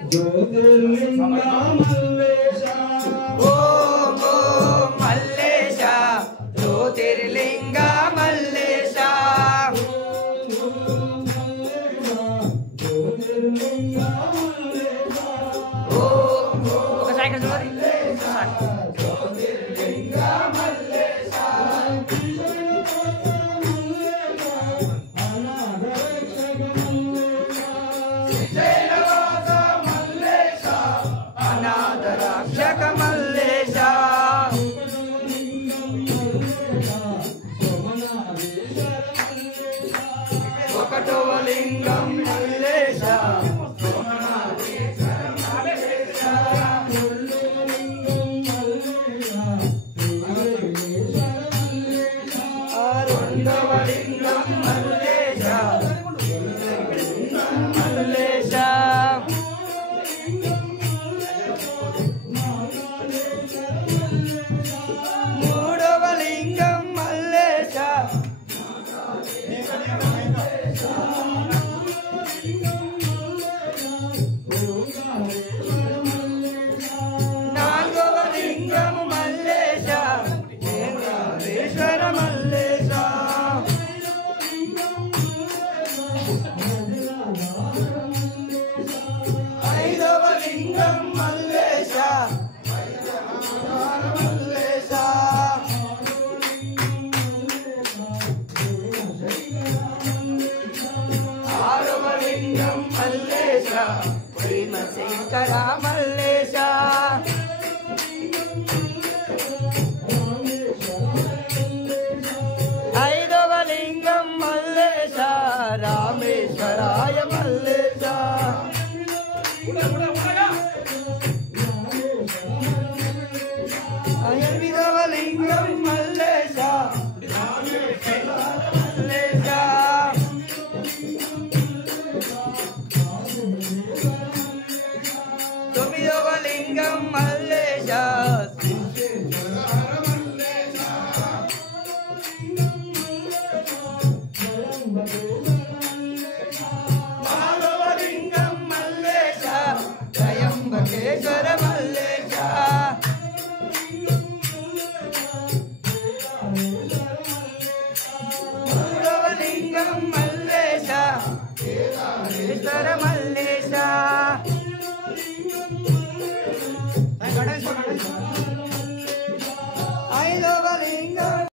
ज्योतिर्लिंगा मल्लेशा ओम ओम मल्लेशा ज्योतिर्लिंगा मल्लेशा ज्योतिर्लिंगा मल्लेशा ओम ఒకసారి చూడండి ज्योतिर्लिंगा मल्लेशा अनाथ रक्षक मल्लेशा ఒకటవ లింగం మల్లేశా రెండవ లింగం మల్లేశా మల్లేశా మూడవ లింగం మల్లేశా నాలుగవ లింగం మల్లేశా వెంకటేశ్వర మల్లేశా ఐదవ లింగం మల్లేశా మల్లేశా ఆరవ లింగం మల్లేశా భీమశంకర మల్లేశా ఐదవ లింగం మల్లేశా రామేశ్వరాయ మల్లేశా ఎనిమిదవ లింగం మల్లేశా మల్లేశా తొమ్మిదవ లింగం మల్లేశా పదవ లింగం మల్లేశా త్రయంబకేశ్వర మల్లేశా మూడవ లింగం మల్లేశా కేదారేశ్వర